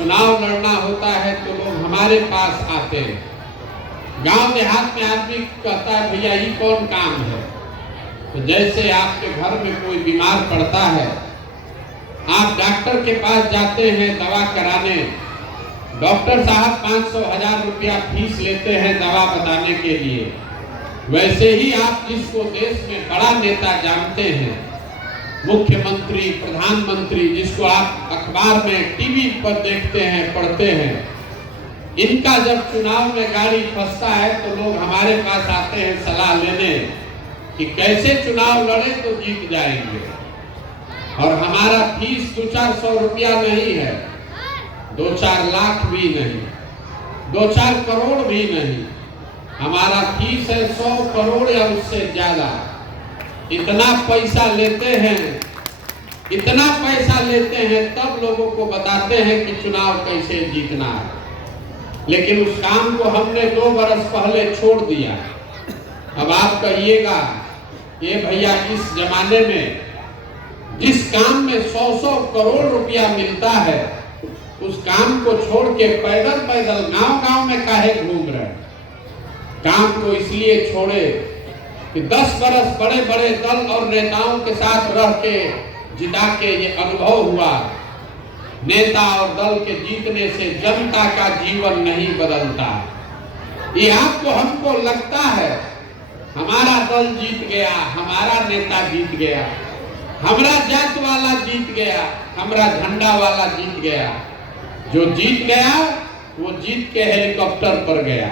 चुनाव लड़ना होता है तो लोग हमारे पास आते हैं। गांव देहात में आदमी कहता है भैया ये कौन काम है। तो जैसे आपके घर में कोई बीमार पड़ता है, आप डॉक्टर के पास जाते हैं दवा कराने, डॉक्टर साहब 500-1000 रुपया फीस लेते हैं दवा बताने के लिए। वैसे ही आप जिसको देश में बड़ा नेता जानते हैं, मुख्यमंत्री, प्रधानमंत्री, जिसको आप अखबार में, टीवी पर देखते हैं, पढ़ते हैं, इनका जब चुनाव में गाड़ी फंसता है तो लोग हमारे पास आते हैं सलाह लेने कि कैसे चुनाव लड़े तो जीत जाएंगे। और हमारा फीस 200-400 रुपया नहीं है, 2-4 लाख भी नहीं, 2-4 करोड़ भी नहीं। हमारा फीस है 100 करोड़ या उससे ज्यादा। इतना पैसा लेते हैं, इतना पैसा लेते हैं, तब लोगों को बताते हैं कि चुनाव कैसे जीतना है। लेकिन उस काम को हमने 2 बरस पहले छोड़ दिया। अब आप कहिएगा ये भैया इस जमाने में जिस काम में 100-100 करोड़ रुपया मिलता है, उस काम को छोड़ के पैदल पैदल गांव-गांव में काहे घूम रहे हैं। काम को इसलिए छोड़े कि 10 बरस बड़े बड़े दल और नेताओं के साथ रह के जिता के ये अनुभव हुआ, नेता और दल के जीतने से जनता का जीवन नहीं बदलता। ये आपको हमको लगता है हमारा दल जीत गया, हमारा नेता जीत गया, हमारा जात वाला जीत गया, हमारा झंडा वाला जीत गया। जो जीत गया वो जीत के हेलीकॉप्टर पर गया,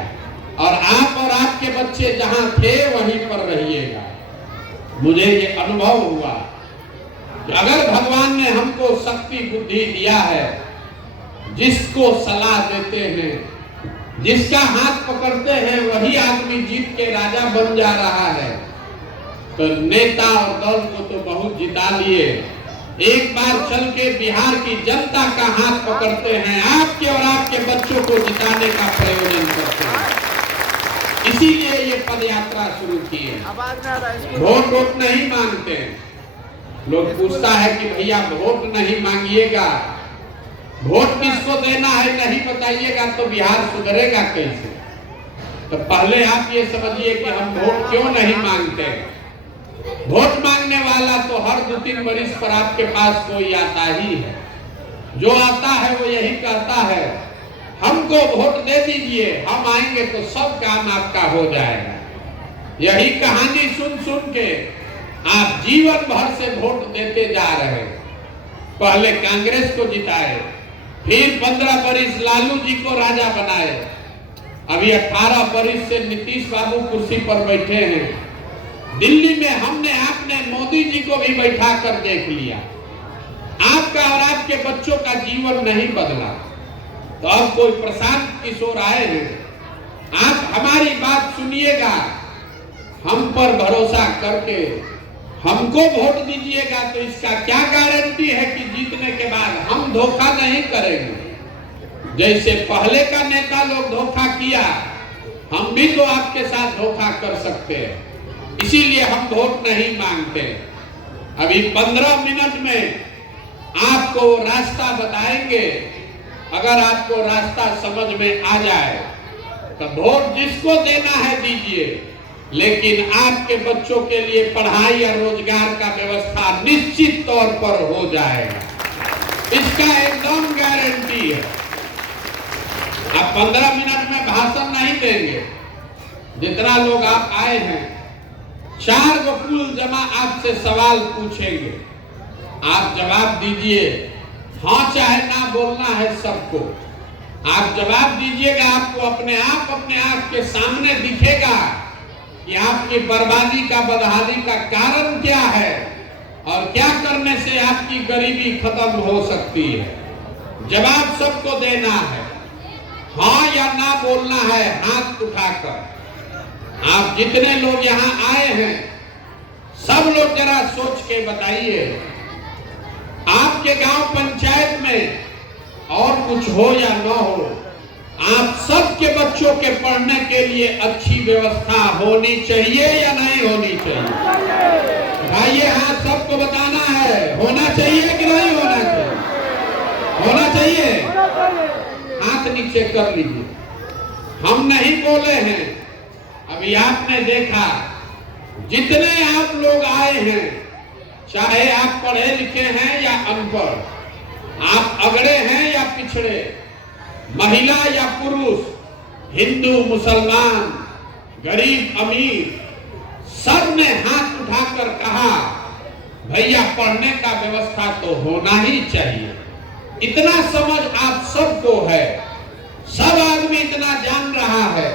और आप और आपके बच्चे जहां थे वहीं पर रहिएगा। मुझे ये अनुभव हुआ कि अगर भगवान ने हमको शक्ति बुद्धि दिया है, जिसको सलाह देते हैं, जिसका हाथ पकड़ते हैं, वही आदमी जीत के राजा बन जा रहा है। तो नेता और दल को तो बहुत जिता लिए, एक बार चल के बिहार की जनता का हाथ पकड़ते हैं, आपके और आपके बच्चों को जिताने का प्रयोजन करते हैं। इसीलिए ये पद यात्रा शुरू की है। वोट नहीं मांगते। लोग पूछता है कि भैया वोट नहीं मांगिएगा, वोट किसको देना है नहीं बताइएगा तो बिहार सुधरेगा कैसे। तो पहले आप ये समझिए कि हम वोट क्यों नहीं मांगते। वोट मांगने वाला तो हर 2-3 बरिस पर आपके पास कोई आता ही है। जो आता है वो यही कहता है हमको वोट दे दीजिए, हम आएंगे तो सब काम आपका हो जाएगा। यही कहानी सुन सुन के आप जीवन भर से वोट देते जा रहे। पहले कांग्रेस को जिताए, फिर 15 बरिस लालू जी को राजा बनाए, अभी 18 बरिस से नीतीश बाबू कुर्सी पर बैठे हैं। दिल्ली में हमने आपने मोदी जी को भी बैठा कर देख लिया। आपका और आपके बच्चों का जीवन नहीं बदला। तो अब कोई प्रशांत किशोर आए हैं, आप हमारी बात सुनिएगा, हम पर भरोसा करके हमको वोट दीजिएगा। तो इसका क्या गारंटी है कि जीतने के बाद हम धोखा नहीं करेंगे। जैसे पहले का नेता लोग धोखा किया, हम भी तो आपके साथ धोखा कर सकते हैं। इसीलिए हम वोट नहीं मांगते। अभी 15 मिनट में आपको रास्ता बताएंगे। अगर आपको रास्ता समझ में आ जाए तो वोट जिसको देना है दीजिए, लेकिन आपके बच्चों के लिए पढ़ाई और रोजगार का व्यवस्था निश्चित तौर पर हो जाएगा। इसका एकदम गारंटी है। आप 15 मिनट में भाषण नहीं देंगे। जितना लोग आप आए हैं, 4 गो कुल जमा आपसे सवाल पूछेंगे, आप जवाब दीजिए। हाँ चाहे ना बोलना है सबको, आप जवाब दीजिएगा। आपको अपने आंख के सामने दिखेगा कि आपकी बर्बादी का, बदहाली का कारण क्या है और क्या करने से आपकी गरीबी खत्म हो सकती है। जवाब सबको देना है, हाँ या ना बोलना है हाथ उठाकर। आप जितने लोग यहाँ आए हैं, सब लोग जरा सोच के बताइए, आपके गांव पंचायत में और कुछ हो या न हो, आप सबके बच्चों के पढ़ने के लिए अच्छी व्यवस्था होनी चाहिए या नहीं होनी चाहिए? भाई हाँ, सबको बताना है, होना चाहिए कि नहीं होना चाहिए? होना चाहिए। हाथ नीचे कर लीजिए। हम नहीं बोले हैं। अभी आपने देखा जितने आप लोग आए हैं, चाहे आप पढ़े लिखे हैं या अनपढ़, आप अगड़े हैं या पिछड़े, महिला या पुरुष, हिंदू मुसलमान, गरीब अमीर, सब ने हाथ उठाकर कहा भैया पढ़ने का व्यवस्था तो होना ही चाहिए। इतना समझ आप सबको है, सब आदमी इतना जान रहा है,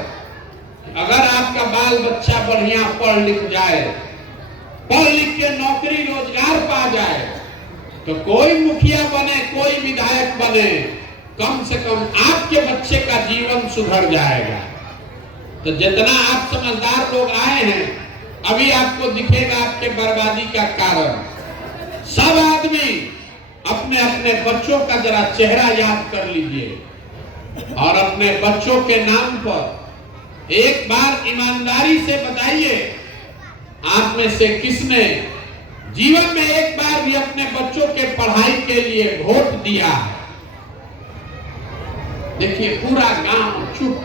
अगर आपका बाल बच्चा बढ़िया पढ़ लिख जाए, पढ़ लिख के नौकरी रोजगार पा जाए, तो कोई मुखिया बने, कोई विधायक बने, कम से कम आपके बच्चे का जीवन सुधर जाएगा। तो जितना आप समझदार लोग आए हैं, अभी आपको दिखेगा आपके बर्बादी का कारण। सब आदमी अपने अपने बच्चों का जरा चेहरा याद कर लीजिए और अपने बच्चों के नाम पर एक बार ईमानदारी से बताइए, आप में से किसने जीवन में एक बार भी अपने बच्चों के पढ़ाई के लिए वोट दिया है? देखिए पूरा गांव चुप,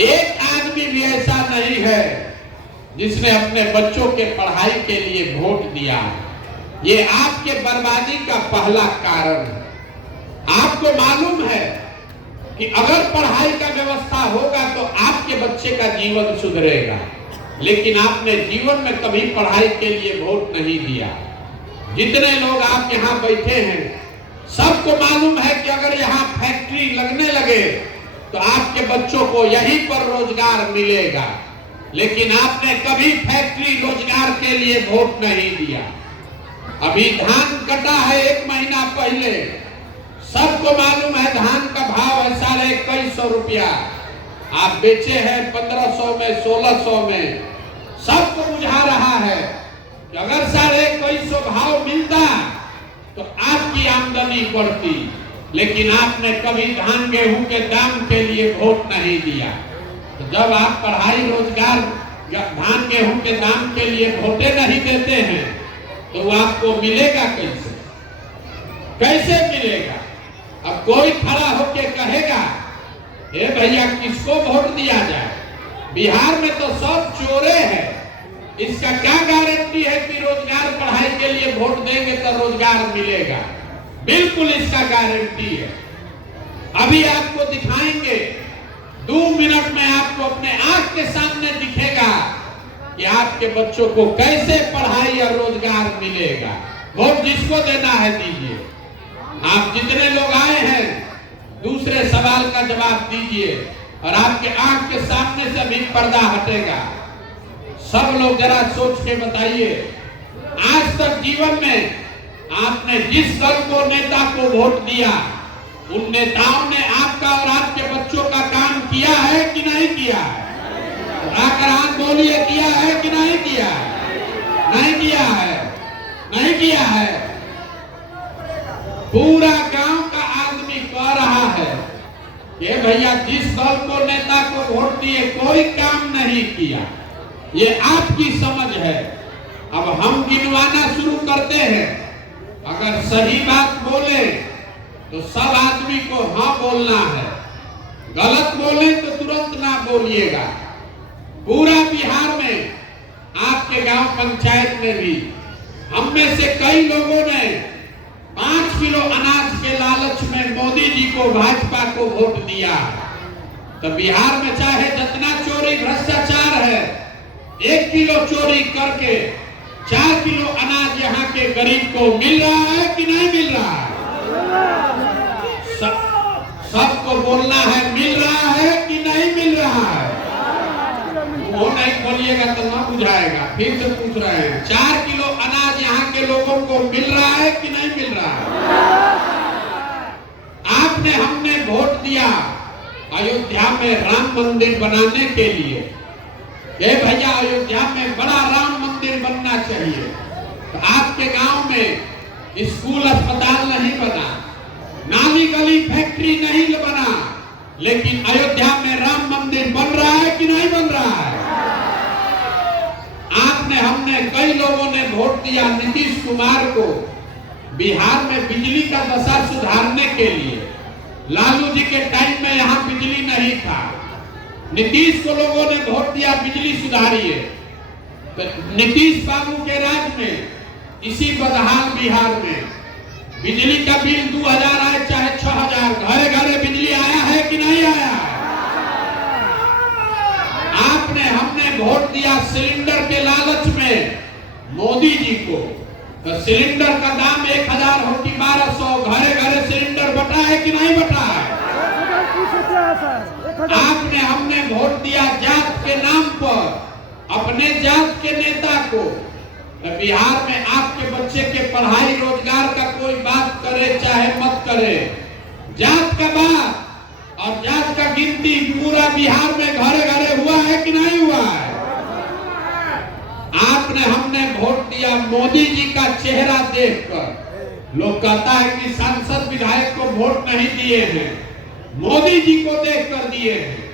एक आदमी भी ऐसा नहीं है जिसने अपने बच्चों के पढ़ाई के लिए वोट दिया। ये आपके बर्बादी का पहला कारण है। आपको मालूम है कि अगर पढ़ाई का व्यवस्था होगा तो आपके बच्चे का जीवन सुधरेगा, लेकिन आपने जीवन में कभी पढ़ाई के लिए वोट नहीं दिया। जितने लोग आप यहाँ बैठे हैं, सबको मालूम है कि अगर यहाँ फैक्ट्री लगने लगे तो आपके बच्चों को यहीं पर रोजगार मिलेगा, लेकिन आपने कभी फैक्ट्री रोजगार के लिए वोट नहीं दिया। अभी धान कटा है 1 महीना पहले, सबको मालूम है धान का भाव है 2150 रुपया, आप बेचे हैं 1500 में, 1600 में। सबको बुझा रहा है कि अगर 2150 भाव मिलता तो आपकी आमदनी बढ़ती, लेकिन आपने कभी धान गेहूं के दाम के लिए वोट नहीं दिया। तो जब आप पढ़ाई रोजगार धान गेहूं के दाम के लिए वोटे नहीं देते हैं तो वो आपको मिलेगा कैसे? कैसे मिलेगा? अब कोई खड़ा होके कहेगा ए भैया किसको वोट दिया जाए? बिहार में तो सब चोरे हैं, इसका क्या गारंटी है कि रोजगार पढ़ाई के लिए वोट देंगे तो रोजगार मिलेगा? बिल्कुल इसका गारंटी है। अभी आपको दिखाएंगे, 2 मिनट में आपको अपने आंख के सामने दिखेगा कि आपके बच्चों को कैसे पढ़ाई और रोजगार मिलेगा। वोट जिसको देना है दीजिए। आप जितने लोग आए हैं, दूसरे सवाल का जवाब दीजिए और आपके आंख के सामने से भी पर्दा हटेगा। सब लोग जरा सोच के बताइए, आज तक जीवन में आपने जिस दल को नेता को वोट दिया, उन नेताओं ने आपका और आपके बच्चों का काम किया है कि नहीं किया है? आकर हाथ बोलिए, किया है कि नहीं किया है? नहीं किया है, नहीं किया है। पूरा गांव का आदमी कह रहा है कि भैया जिस दल को नेता को वोट दिए कोई काम नहीं किया। ये आपकी समझ है। अब हम गिनवाना शुरू करते हैं। अगर सही बात बोले तो सब आदमी को हाँ बोलना है, गलत बोले तो तुरंत ना बोलिएगा। पूरा बिहार में, आपके गांव पंचायत में भी हम में से कई लोगों ने 5 किलो अनाज के लालच में मोदी जी को, भाजपा को वोट दिया। तो बिहार में चाहे जितना चोरी भ्रष्टाचार है, 1 किलो चोरी करके 4 किलो अनाज यहाँ के गरीब को मिल रहा है कि नहीं मिल रहा है? सबको बोलना है, मिल रहा है कि नहीं मिल रहा है? वो नहीं बोलिएगा तो ना बुझाएगा। फिर से पूछ रहे हैं, 4 किलो अनाज यहाँ के लोगों को मिल रहा है कि नहीं मिल रहा है? आपने, हमने वोट दिया अयोध्या में राम मंदिर बनाने के लिए। ये भैया अयोध्या में बड़ा राम मंदिर बनना चाहिए। तो आपके गांव में स्कूल अस्पताल नहीं बना, नाली गली फैक्ट्री नहीं बना, लेकिन अयोध्या में राम मंदिर बन रहा है कि नहीं बन रहा है? आपने, हमने, कई लोगों ने वोट दिया नीतीश कुमार को। बिहार में बिजली का दशा सुधारने के लिए लालू जी के टाइम में यहाँ बिजली नहीं था। नीतीश को लोगों ने वोट दिया, बिजली सुधारिए। तो नीतीश बाबू के राज में इसी बदहाल बिहार में बिजली का बिल 2000 आए चाहे 6000, घरे घरे बिजली आया है कि नहीं आया? आपने हमने वोट दिया सिलेंडर के लालच में मोदी जी को, तो सिलेंडर का दाम 1000 हो कि 1200, घरे घरे सिलेंडर बटा है कि नहीं बटा है? आपने हमने वोट दिया जात के नाम पर अपने जात के नेता को। तो बिहार में आपके बच्चे के पढ़ाई रोजगार का कोई बात करे चाहे मत करे, जात का बात और जात का गिनती पूरा बिहार में घरे घरे हुआ है कि नहीं हुआ है? आपने हमने वोट दिया मोदी जी का चेहरा देखकर। लोग कहता है कि सांसद विधायक को वोट नहीं दिए हैं, मोदी जी को देखकर दिए हैं।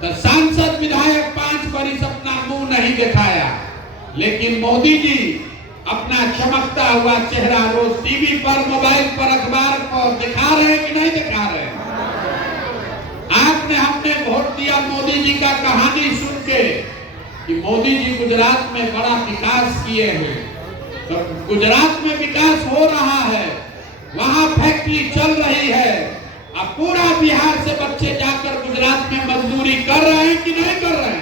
तो सांसद विधायक 5 बरिस अपना मुंह नहीं दिखाया, लेकिन मोदी जी अपना चमकता हुआ चेहरा रोज टीवी पर, मोबाइल पर, अखबार पर दिखा रहे हैं कि नहीं दिखा रहे? आपने हमने वोट दिया मोदी जी का कहानी सुन के कि मोदी जी गुजरात में बड़ा विकास किए हैं। तो गुजरात में विकास हो रहा है, वहां फैक्ट्री चल रही है, अब पूरा बिहार से बच्चे जाकर गुजरात में मजदूरी कर रहे हैं कि नहीं कर रहे हैं?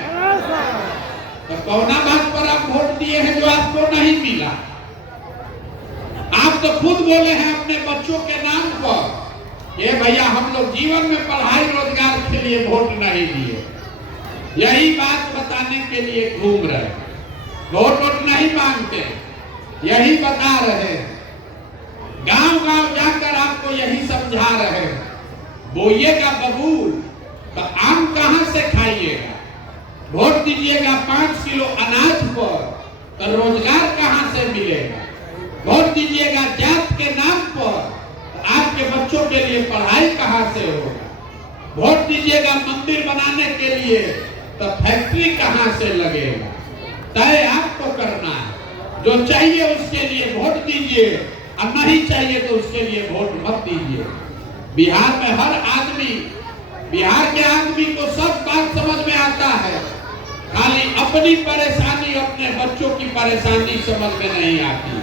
तो कौना बात पर आप वोट दिए हैं जो आपको नहीं मिला? आप तो खुद बोले हैं अपने बच्चों के नाम पर, ये भैया हम लोग जीवन में पढ़ाई रोजगार के लिए वोट नहीं दिए। यही बात बताने के लिए घूम रहे, वोट नहीं मांगते, यही बता रहे हैं। गांव गांव जाकर आपको यही समझा रहे हैं, बोइएगा बबूल तो आम कहां से खाइएगा? वोट दीजिएगा 5 किलो अनाज पर तो रोजगार कहां से मिलेगा? वोट दीजिएगा जात के नाम पर तो आपके बच्चों के लिए पढ़ाई कहां से होगा? वोट दीजिएगा मंदिर बनाने के लिए तो फैक्ट्री कहां से लगेगा? तय आपको करना है, जो चाहिए उसके लिए वोट दीजिए और नहीं चाहिए तो उसके लिए वोट मत दीजिए। बिहार में हर आदमी, बिहार के आदमी को सब बात समझ में आता है, खाली अपनी परेशानी, अपने बच्चों की परेशानी समझ में नहीं आती।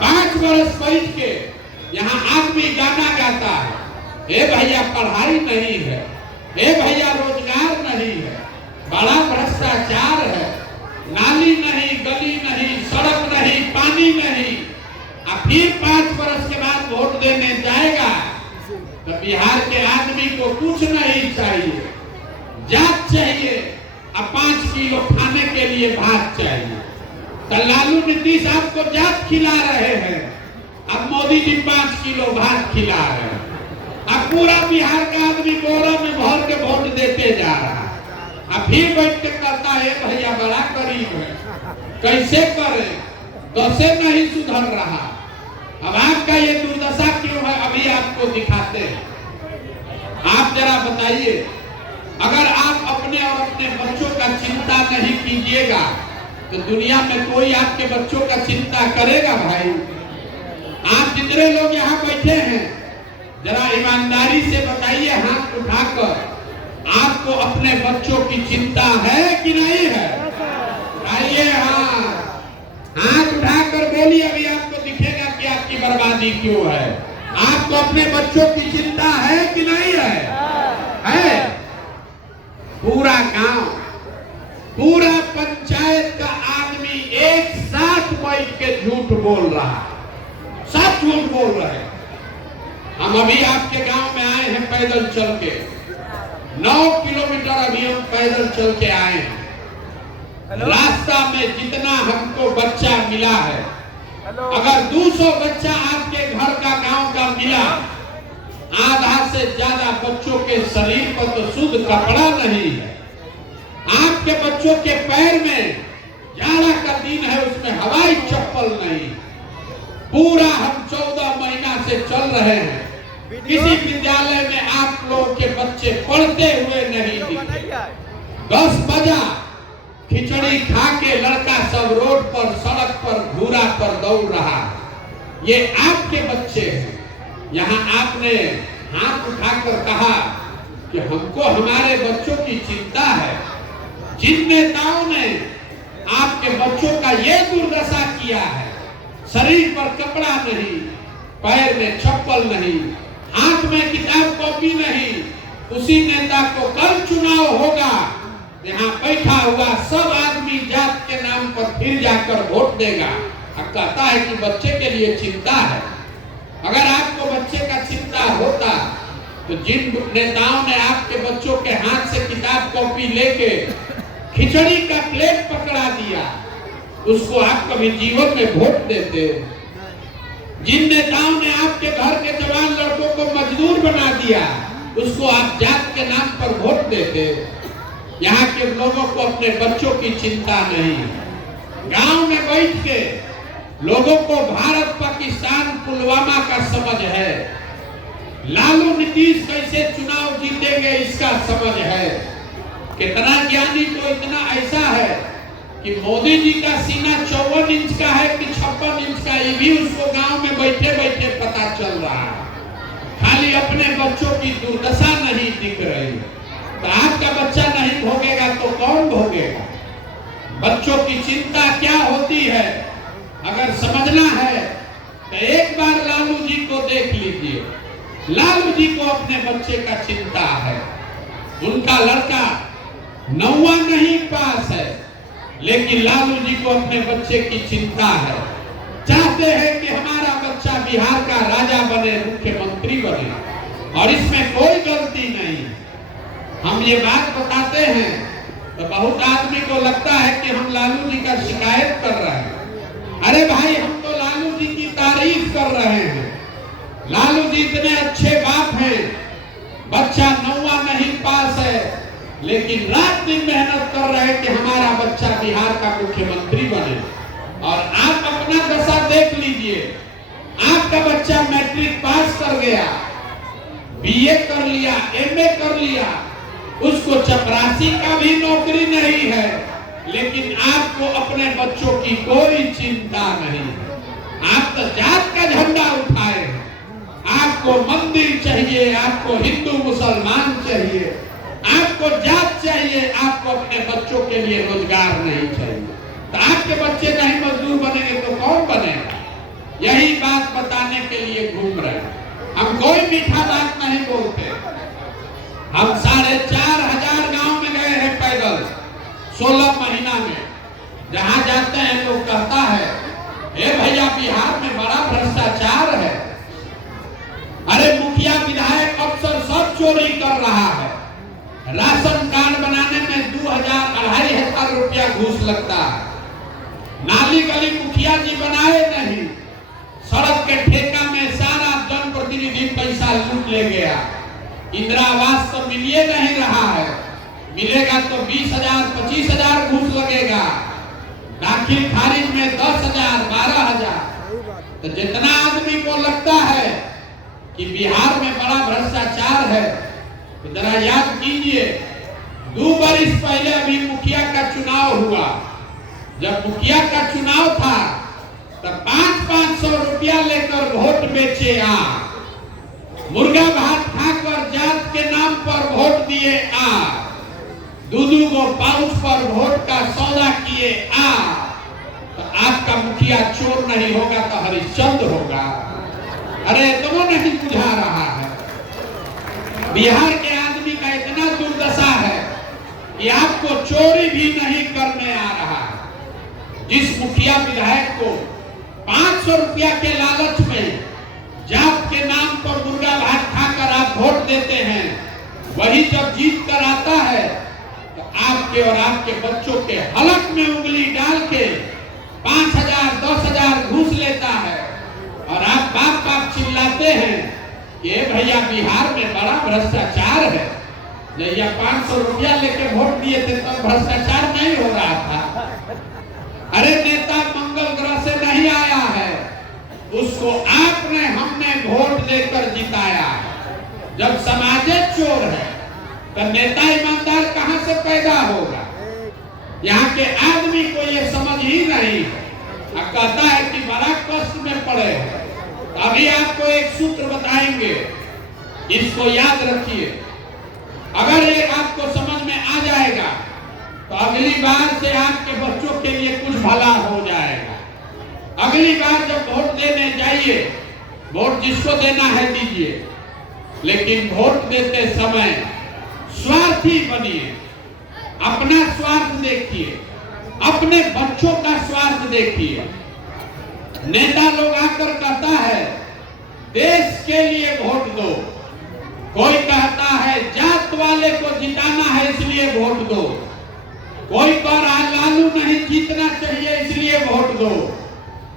5 बरस पहले के यहाँ आदमी गाना गाता है, हे भैया पढ़ाई नहीं है, हे भैया रोजगार नहीं है, बड़ा भ्रष्टाचार है, नाली नहीं, गली नहीं, सड़क नहीं, पानी नहीं। अब फिर 5 बरस के बाद वोट देने जाएगा तो बिहार के आदमी को कुछ नहीं चाहिए, जात चाहिए और 5 किलो खाने के लिए भात चाहिए। तो लालू नीतीश आपको जात खिला रहे हैं, अब मोदी जी 5 किलो भात खिला रहे हैं। अब पूरा बिहार का आदमी बोरा में भर के वोट देते जा रहा है। अब फिर बैठ के कहता है भैया बड़ा गरीब है, कैसे करे, कैसे नहीं सुधर रहा। अब आपका ये दुर्दशा क्यों है, अभी आपको दिखाते हैं। आप जरा बताइए, अगर आप अपने और अपने बच्चों का चिंता नहीं कीजिएगा तो दुनिया में कोई आपके बच्चों का चिंता करेगा? भाई आप जितने लोग यहाँ बैठे हैं जरा ईमानदारी से बताइए, हाथ उठाकर, आपको अपने बच्चों की चिंता है कि नहीं है? आइए हाथ उठाकर बोलिए, अभी आपको दिखेगा कि आपकी बर्बादी क्यों है। आपको अपने बच्चों की चिंता है कि नहीं है? है। पूरा गांव, पूरा पंचायत का आदमी एक साथ बैठ के झूठ बोल रहा है, सब झूठ बोल रहे हैं। हम अभी आपके गांव में आए हैं पैदल चल के, 9 किलोमीटर अभी हम पैदल चल के आए हैं। रास्ता में जितना हमको बच्चा मिला है, अगर 200 बच्चा आपके घर का गांव का मिला, आधा से ज्यादा बच्चों के शरीर पर तो शुद्ध कपड़ा नहीं है। आपके बच्चों के पैर में जाड़ा का दिन है, उसमें हवाई चप्पल नहीं। पूरा हम 14 महीना से चल रहे हैं, किसी विद्यालय में आप लोग के बच्चे पढ़ते हुए नहीं दिखे। 10 बजा खिचड़ी खा के लड़का सब रोड पर, सड़क पर, घूरा पर दौड़ रहा है। ये आपके बच्चे हैं। यहाँ आपने हाथ उठाकर कहा कि हमको हमारे बच्चों की चिंता है। जिन नेताओं ने आपके बच्चों का ये दुर्दशा किया है, शरीर पर कपड़ा नहीं, पैर में चप्पल नहीं, हाथ में किताब कॉपी नहीं, उसी नेता को कल चुनाव होगा, यहाँ बैठा हुआ सब आदमी जात के नाम पर फिर जाकर वोट देगा। अब कहता है कि बच्चे के लिए चिंता है। अगर आपको बच्चे का चिंता होता तो जिन नेताओं ने आपके बच्चों के हाथ से किताब कॉपी लेके खिचड़ी का प्लेट पकड़ा दिया, उसको आप कभी जीवन में वोट देते? जिन नेताओं ने आपके घर के जवान लड़कों को मजदूर बना दिया, उसको आप जात के नाम पर वोट देते? यहाँ के लोगों को अपने बच्चों की चिंता नहीं। गांव में बैठ के लोगों को भारत पाकिस्तान पुलवामा का समझ है, लालू नीतीश कैसे चुनाव जीतेंगे इसका समझ है। कितना ज्ञानी तो इतना ऐसा है कि मोदी जी का सीना 54 इंच का है कि 56 इंच का, ये भी उसको गांव में बैठे बैठे पता चल रहा है। खाली अपने बच्चों की दुर्दशा नहीं दिख रही। तो आपका बच्चा नहीं भोगेगा तो कौन भोगेगा? बच्चों की चिंता क्या होती है अगर समझना है तो एक बार लालू जी को देख लीजिए। लालू जी को अपने बच्चे का चिंता है। उनका लड़का 9वां नहीं पास है, लेकिन लालू जी को अपने बच्चे की चिंता है। चाहते हैं कि हमारा बच्चा बिहार का राजा बने, मुख्यमंत्री बने, और इसमें कोई गलती नहीं। हम ये बात बताते हैं तो बहुत आदमी को लगता है कि हम लालू जी का शिकायत कर रहे हैं। अरे भाई, हम तो लालू जी की तारीफ कर रहे हैं। लालू जी इतने अच्छे बाप हैं, बच्चा 9वां नहीं पास है, लेकिन रात दिन मेहनत कर रहे हैं कि हमारा बच्चा बिहार का मुख्यमंत्री बने। और आप अपना दशा देख लीजिए। आपका बच्चा मैट्रिक पास कर गया, बीए कर लिया, एमए कर लिया, उसको चपरासी का भी नौकरी नहीं है, लेकिन आपको अपने बच्चों की कोई चिंता नहीं। आप तो जात का झंडा उठाए हैं। आपको मंदिर चाहिए, आपको हिंदू मुसलमान चाहिए, आपको जात चाहिए, आपको अपने बच्चों के लिए रोजगार नहीं चाहिए। तो आपके बच्चे नहीं मजदूर बनेंगे तो कौन बनेगा? यही बात बताने के लिए घूम रहे हैं। हम कोई मीठा बात नहीं बोलते। हम 4,500 गांव में गए हैं पैदल 16 महीना में। जहां जाते हैं लोग कहता है, हे भैया बिहार में बड़ा भ्रष्टाचार है। अरे मुखिया विधायक अफसर सब चोरी कर रहा है। राशन कार्ड बनाने में 2,000-2,500 रुपया घूस लगता है। नाली गली मुखिया जी बनाए नहीं, सड़क के ठेका में सारा जनप्रतिनिधि पैसा लूट ले गया। इंदिरा आवास तो मिलिए नहीं रहा है, मिलेगा तो 20,000-25,000 घूस लगेगा। दाखिल खारिज में 10,000-12,000। तो जितना आदमी को लगता है कि बिहार में बड़ा भ्रष्टाचार है, तो जरा याद कीजिए 2 बरस पहले अभी मुखिया का चुनाव हुआ। जब मुखिया का चुनाव था तब 500-500 रुपया लेकर वोट बेचे आ, मुर्गा भात खाकर जात के नाम पर वोट दिए आ, 2-2 गो पाउच पर वोट का सौदा किए आ। तो आपका मुखिया चोर नहीं होगा तो हरिश्चंद्र होगा। अरे दोनों नहीं बुझा रहा है। बिहार के आदमी का इतना दुर्दशा है कि आपको चोरी भी नहीं करने आ रहा है। जिस मुखिया विधायक को 500 रुपया के लालच में जात के नाम पर मुर्गा भात खाकर आप वोट देते हैं, वही जब जीत कर आता है तो आपके और आपके बच्चों के हलक में उंगली डाल के 5,000-10,000 घूस लेता है। और आप बाप बाप चिल्लाते हैं कि भैया बिहार में बड़ा भ्रष्टाचार है। जब 500 रुपया लेके वोट दिए थे तब भ्रष्टाचार नहीं हो रहा था। अरे नेता मंगल ग्रह से नहीं आया है, उसको आपने हमने वोट देकर जिताया। जब समाज चोर है तो नेता ईमानदार कहां से पैदा होगा? यहाँ के आदमी को ये समझ ही नहीं। कहता है कि बड़ा कष्ट में पड़े हैं। अभी आपको एक सूत्र बताएंगे, इसको याद रखिए। अगर ये आपको समझ में आ जाएगा तो अगली बार से आपके बच्चों के लिए कुछ भला हो जाएगा। अगली बार जब वोट देने जाइए, वोट जिसको देना है दीजिए, लेकिन वोट देते समय स्वार्थी बनिए। अपना स्वार्थ देखिए, अपने बच्चों का स्वार्थ देखिए। नेता लोग आकर कहता है देश के लिए वोट दो, कोई कहता है जात वाले को जिताना है इसलिए वोट दो, कोई कह रहा है लालू नहीं जीतना चाहिए इसलिए वोट दो,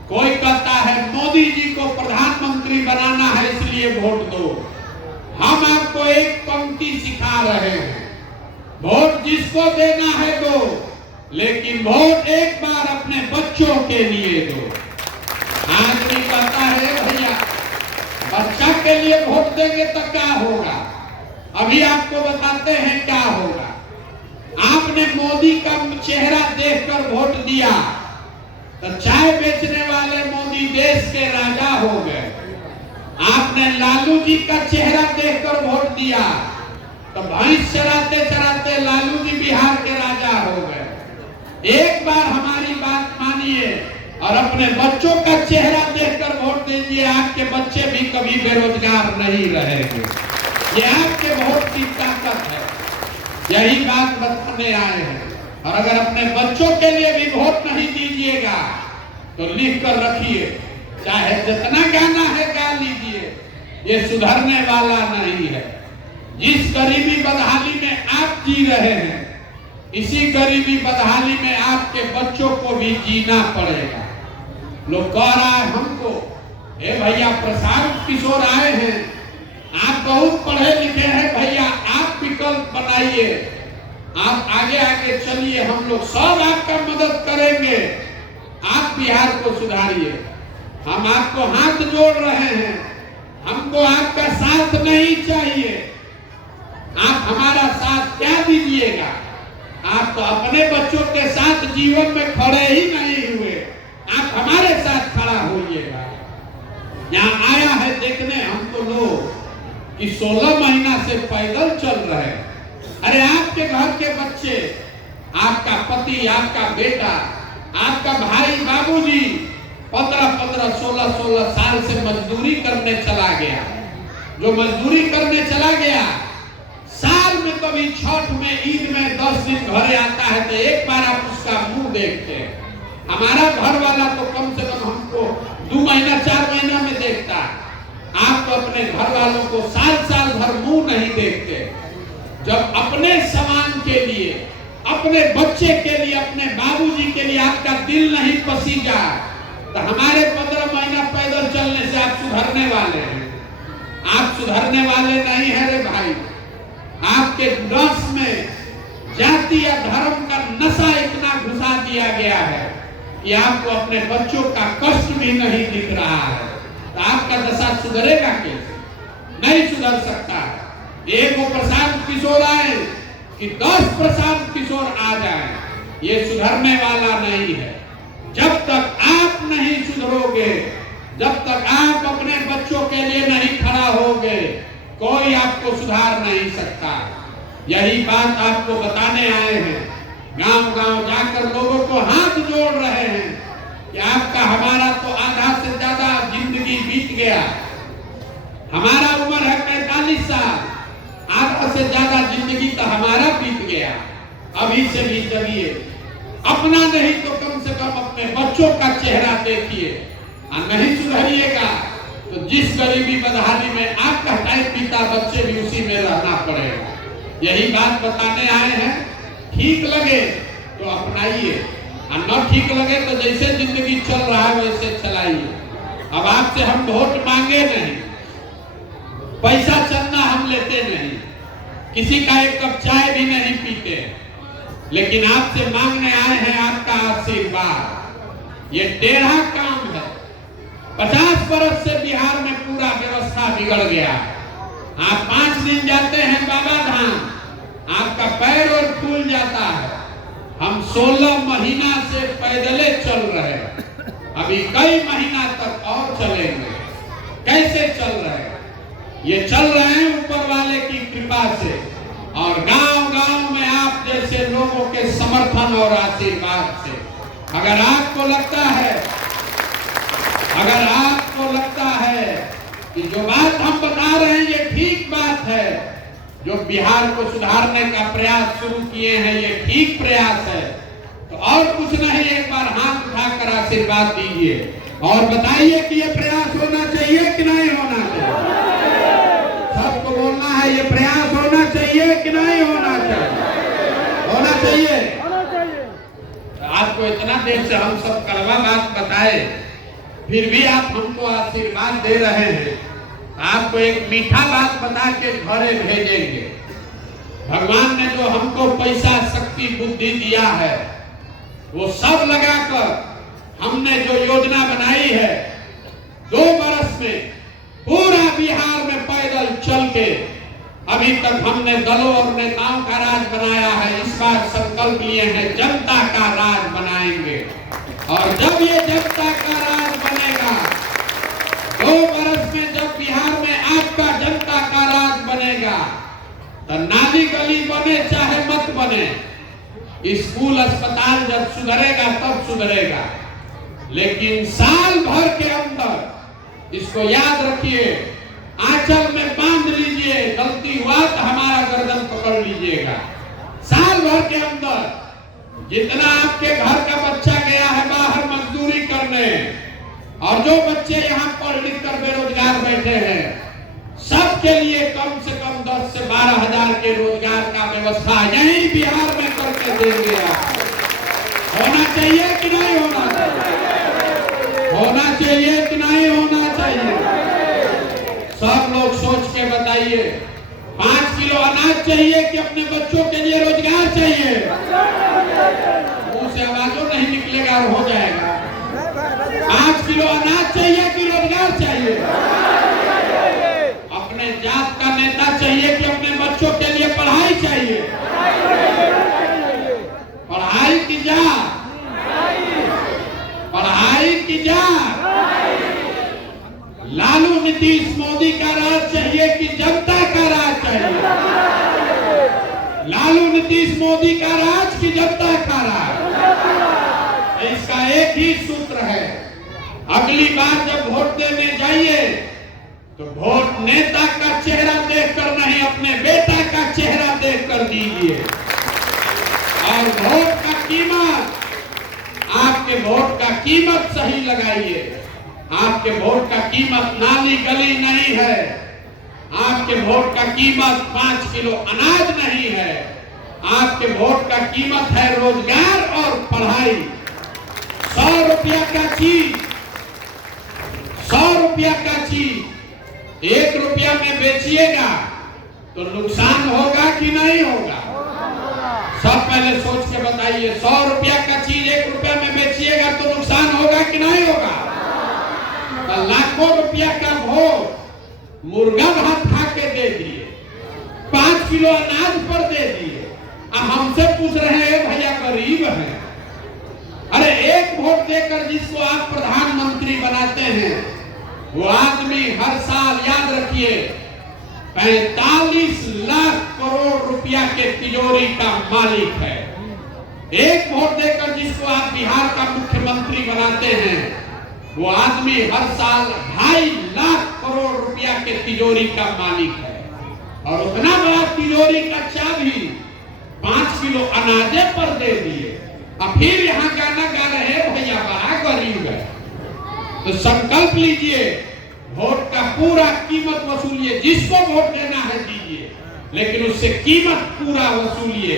कोई कहता है मोदी जी को प्रधानमंत्री बनाना है इसलिए वोट दो। हम आपको एक पंक्ति सिखा रहे हैं, वोट जिसको देना है दो, लेकिन वोट एक बार अपने बच्चों के लिए दो। आदमी कहता है भैया बच्चा के लिए वोट देंगे तो क्या होगा, अभी आपको बताते हैं क्या होगा। आपने मोदी का चेहरा देखकर वोट दिया तो चाय बेचने वाले मोदी देश के राजा हो गए। आपने लालू जी का चेहरा देखकर वोट दिया तो भैंस चराते चराते लालू जी बिहार के राजा हो गए। एक बार हमारी बात मानिए और अपने बच्चों का चेहरा देखकर वोट दीजिए, आपके बच्चे भी कभी बेरोजगार नहीं रहेंगे। ये आपके वोट की ताकत है, यही बात बताने आए हैं। और अगर अपने बच्चों के लिए भी वोट नहीं दीजिएगा तो लिख कर रखिए, चाहे जितना गाना है गा लीजिए, ये सुधरने वाला नहीं है। जिस गरीबी बदहाली में आप जी रहे हैं, इसी गरीबी बदहाली में आपके बच्चों को भी जीना पड़ेगा। लोग कह रहा है हमको, ए भैया प्रशांत किशोर आए हैं, आप बहुत पढ़े लिखे हैं भैया, आप विकल्प बनाइए, आप आगे आगे चलिए, हम लोग सब आपका मदद करेंगे, आप बिहार को सुधारिए। हम आपको हाथ जोड़ रहे हैं, हमको आपका साथ नहीं चाहिए। आप हमारा साथ क्या दीजिएगा, आप तो अपने बच्चों के साथ जीवन में खड़े ही नहीं हुए, आप हमारे साथ खड़ा होइएगा। यहाँ आया है देखने हमको लोग कि 16 महीना से पैदल चल रहे हैं। अरे आपके घर के बच्चे, आपका पति, आपका बेटा, आपका भाई, बाबूजी 15-15, 16-16 साल से मजदूरी करने चला गया। जो मजदूरी करने चला गया, साल में कभी छठ में, ईद में 10 दिन घरे आता है तो एक बार आप उसका मुंह देखते हैं। हमारा घर वाला तो कम से कम हमको 2 महीना 4 महीना में देखता है। आप तो अपने घर वालों को साल भर मुंह नहीं देखते। जब अपने सामान के लिए, अपने बच्चे के लिए, अपने बाबूजी के लिए आपका दिल नहीं पसीजा तो हमारे 15 महीना पैदल चलने से आप सुधरने वाले हैं? आप सुधरने वाले नहीं है रे भाई। आपके नस में जाति या धर्म का नशा इतना घुसा दिया गया है कि आपको अपने बच्चों का कष्ट भी नहीं दिख रहा है, तो आपका दशा सुधरेगा कैसे? नहीं सुधर सकता। एक वो प्रशांत किशोर आए कि 10 प्रशांत किशोर आ जाए, ये सुधरने वाला नहीं है। जब तक आप नहीं सुधरोगे, जब तक आप अपने बच्चों के लिए नहीं खड़ा होगे, कोई आपको सुधार नहीं सकता। यही बात आपको बताने आए हैं। गांव-गांव जाकर लोगों को हाथ जोड़ रहे हैं कि आपका, हमारा तो आधा से ज्यादा जिंदगी बीत गया। हमारा उम्र है 45 साल, आधा से ज्यादा जिंदगी तो हमारा बीत गया। अभी से भी चलिए, अपना नहीं तो कम से कम अपने बच्चों का चेहरा देखिए। और नहीं सुधरिएगा तो जिस गरीबी बदहाली में आपका टाइम बीता, बच्चे भी उसी में रहना पड़ेगा। यही बात बताने आए हैं। ठीक लगे तो अपनाइए, और न ठीक लगे तो जैसे जिंदगी चल रहा है वैसे चलाइए। अब आपसे हम वोट मांगे नहीं, पैसा चंदा हम लेते नहीं, किसी का एक कप चाय भी नहीं पीते, लेकिन आपसे मांगने आए हैं आपका आशीर्वाद। ये टेढ़ा काम है। 50 बरस से बिहार में पूरा व्यवस्था बिगड़ गया। आप 5 दिन जाते हैं बाबा धाम, आपका पैर और फूल जाता है। हम 16 महीना से पैदले चल रहे हैं, अभी कई महीना तक और चलेंगे। कैसे चल रहे हैं? ये चल रहे हैं ऊपर वाले की कृपा से और गांव-गांव में आप जैसे लोगों के समर्थन और आशीर्वाद से। अगर आपको लगता है कि जो बात हम बता रहे हैं ये ठीक बात है, जो बिहार को सुधारने का प्रयास शुरू किए हैं ये ठीक प्रयास है, तो और कुछ नहीं, एक बार हाथ उठाकर आशीर्वाद दीजिए और बताइए कि ये प्रयास होना चाहिए कि नहीं होना चाहिए। सबको बोलना है ये प्रयास होना चाहिए कि नहीं होना चाहिए। होना चाहिए। आपको इतना देर से हम सब कड़वा बात बताए, फिर भी आप हमको आशीर्वाद दे रहे हैं। आपको एक मीठा बात बता के घरे भेजेंगे। भगवान ने जो हमको पैसा, शक्ति, बुद्धि दिया है वो सब लगाकर हमने जो योजना बनाई है 2 बरस में पूरा बिहार में पैदल चल के अभी तक हमने दलों और नेताओं का राज बनाया है। इस बार संकल्प लिए हैं जनता का राज बनाएंगे और जब ये जनता का राज बनेगा 2 बरस में, जब बिहार में आपका जनता का राज बनेगा तो नाली गली बने चाहे मत बने, स्कूल अस्पताल जब सुधरेगा तब सुधरेगा, लेकिन साल भर के अंदर इसको याद रखिए, आंचल में बांध लीजिए, गलती हुआ तो हमारा गर्दन पकड़ लीजिएगा। साल भर के अंदर जितना आपके घर का बच्चा गया है बाहर मजदूरी करने और जो बच्चे यहाँ पढ़ लिख कर बेरोजगार बैठे हैं, सबके लिए कम से कम 10 से 12 हजार के रोजगार का व्यवस्था यही बिहार में करके देंगे। होना चाहिए कि नहीं होना चाहिए? होना चाहिए कि नहीं होना चाहिए? सब लोग सोच के बताइए, 5 किलो अनाज चाहिए कि अपने बच्चों के लिए रोजगार चाहिए? मुंह से आवाजों नहीं निकलेगा और हो जाएगा। 5 किलो अनाज चाहिए कि रोजगार चाहिए? अपने जात का नेता चाहिए कि अपने बच्चों के लिए पढ़ाई चाहिए? पढ़ाई की जात, पढ़ाई की जात। लालू नीतीश मोदी का राज चाहिए कि जनता का राज चाहिए? लालू नीतीश मोदी का राज कि जनता का राज? इसका एक ही सूत्र है, अगली बार जब वोट देने जाइए तो वोट नेता का चेहरा देखकर नहीं, अपने बेटा का चेहरा देखकर दीजिए। और वोट का कीमत, आपके वोट का कीमत सही लगाइए। आपके वोट का कीमत नाली गली नहीं है, आपके वोट का कीमत 5 किलो अनाज नहीं है, आपके वोट का कीमत है रोजगार और पढ़ाई। 100 रुपया का चीज, 100 रुपया का चीज 1 रुपया में बेचिएगा तो नुकसान होगा कि नहीं होगा? सब पहले सोच के बताइए, 100 रुपया का चीज 1 रुपया में बेचिएगा तो नुकसान होगा कि नहीं होगा? लाखों रुपया का वोट मुर्गा भात खा के दे दिए, 5 किलो अनाज पर दे दिए। अब हमसे पूछ रहे हैं भैया गरीब हैं। अरे एक वोट देकर जिसको आप प्रधानमंत्री बनाते हैं वो आदमी हर साल, याद रखिए, 45 लाख करोड़ रुपया के तिजोरी का मालिक है। एक वोट देकर जिसको आप बिहार का मुख्यमंत्री बनाते हैं वो आदमी हर साल 2.5 लाख करोड़ रुपया के तिजोरी का मालिक है और उतना बड़ा तिजोरी का चाबी 5 किलो अनाजे पर दे दिए। अब फिर यहाँ गाना गा रहे हैं भैया बड़ा गरीब है। तो संकल्प लीजिए, वोट का पूरा कीमत वसूलिए, जिसको वोट देना है दीजिए, लेकिन उससे कीमत पूरा वसूलिए,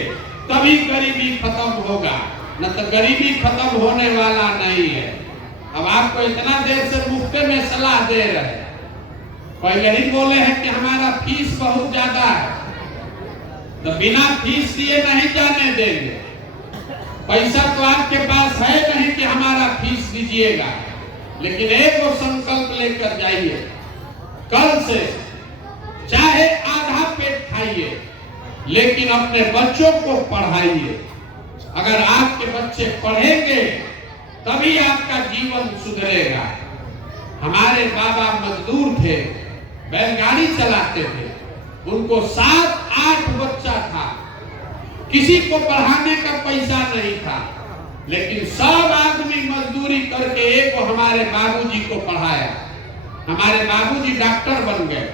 तभी गरीबी खत्म होगा, न तो गरीबी खत्म होने वाला नहीं है। अब आपको इतना देर से मुफ्त में सलाह दे रहे हैं, पहले ही बोले हैं कि हमारा फीस बहुत ज्यादा है, तो बिना फीस दिए नहीं जाने देंगे। पैसा तो आपके पास है नहीं कि हमारा फीस दीजिएगा, लेकिन एक वो संकल्प लेकर जाइए, कल से चाहे आधा पेट खाइए लेकिन अपने बच्चों को पढ़ाइए। अगर आपके बच्चे पढ़ेंगे तभी आपका जीवन सुधरेगा। हमारे बाबा मजदूर थे, बैलगाड़ी चलाते थे, उनको 7-8 बच्चा था, किसी को पढ़ाने का पैसा नहीं था, लेकिन सब आदमी मजदूरी करके एक हमारे बाबूजी को पढ़ाया। हमारे बाबूजी डॉक्टर बन गए।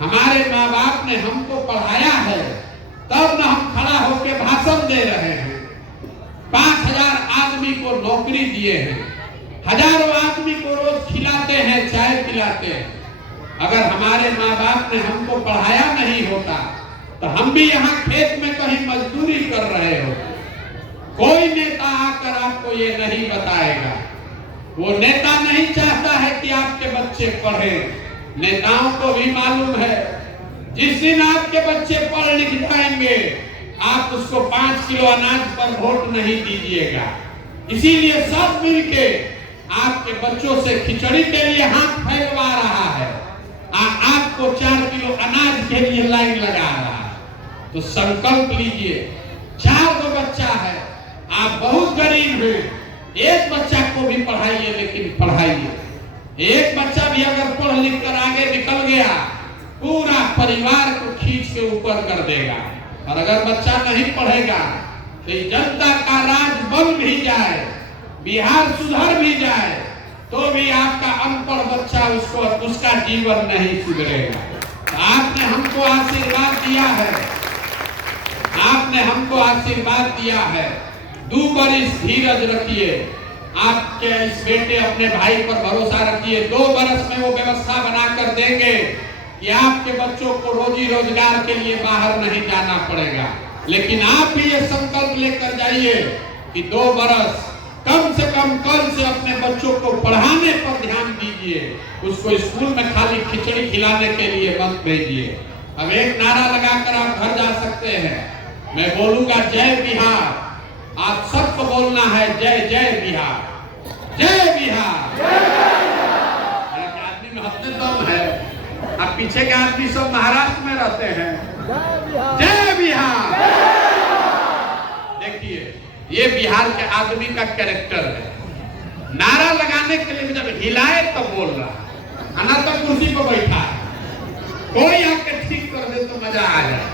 हमारे माँ बाप ने हमको पढ़ाया है, तब न हम खड़ा होकर भाषण दे रहे हैं। 5000 आदमी को नौकरी दिए हैं, हजारों आदमी को रोज खिलाते हैं, चाय पिलाते हैं। अगर हमारे माँ बाप ने हमको पढ़ाया नहीं होता तो हम भी यहाँ खेत में कहीं मजदूरी कर रहे होते। कोई नेता आकर आपको ये नहीं बताएगा। वो नेता नहीं चाहता है कि आपके बच्चे पढ़ें। नेताओं को भी मालूम है, जिस दिन आपके बच्चे पढ़ लिख जाएंगे, आप उसको 5 किलो अनाज पर वोट नहीं दीजिएगा। इसीलिए सब मिलके आपके बच्चों से खिचड़ी के लिए हाथ फैलवा रहा है, आपको 4 किलो अनाज के लिए लाइन लगा रहा है। तो संकल्प लीजिए। 4 बच्चा है, आप बहुत गरीब हैं, एक बच्चा को भी पढ़ाइए, लेकिन पढ़ाइए। एक बच्चा भी अगर पढ़ लिख कर आगे निकल गया, पूरा परिवार को खींच के ऊपर कर देगा। और अगर बच्चा नहीं पढ़ेगा तो जनता का राज बन भी जाए, बिहार सुधर भी जाए, तो भी आपका अनपढ़ बच्चा उसका जीवन नहीं सुधरेगा। तो आपने हमको आशीर्वाद दिया है, आपने हमको आशीर्वाद दिया है। 2 बरस धीरज रखिए। आपके इस बेटे अपने भाई पर भरोसा रखिए। 2 बरस में वो व्यवस्था बनाकर देंगे कि आपके बच्चों को रोजी रोजगार के लिए बाहर नहीं जाना पड़ेगा। लेकिन आप भी ये संकल्प लेकर जाइए कि 2 बरस कम से कम कल से अपने बच्चों को पढ़ाने पर ध्यान दीजिए। उसको स्कूल में खाली खिचड़ी खिलाने के लिए मत भेजिए। अब एक नारा लगाकर आप घर जा सकते हैं। मैं बोलूंगा जय बिहार, आप सबको बोलना है जय जय बिहार, जय बिहार। आदमी में अपने दम है। अब पीछे के आदमी सब महाराष्ट्र में रहते हैं। जय बिहार। देखिए, ये बिहार के आदमी का कैरेक्टर है। नारा लगाने के लिए जब हिलाए तब बोल रहा है, ना तो कुर्सी पर बैठा है। कोई आपके ठीक कर दे तो मजा आ जाए।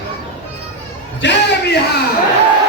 जय बिहार।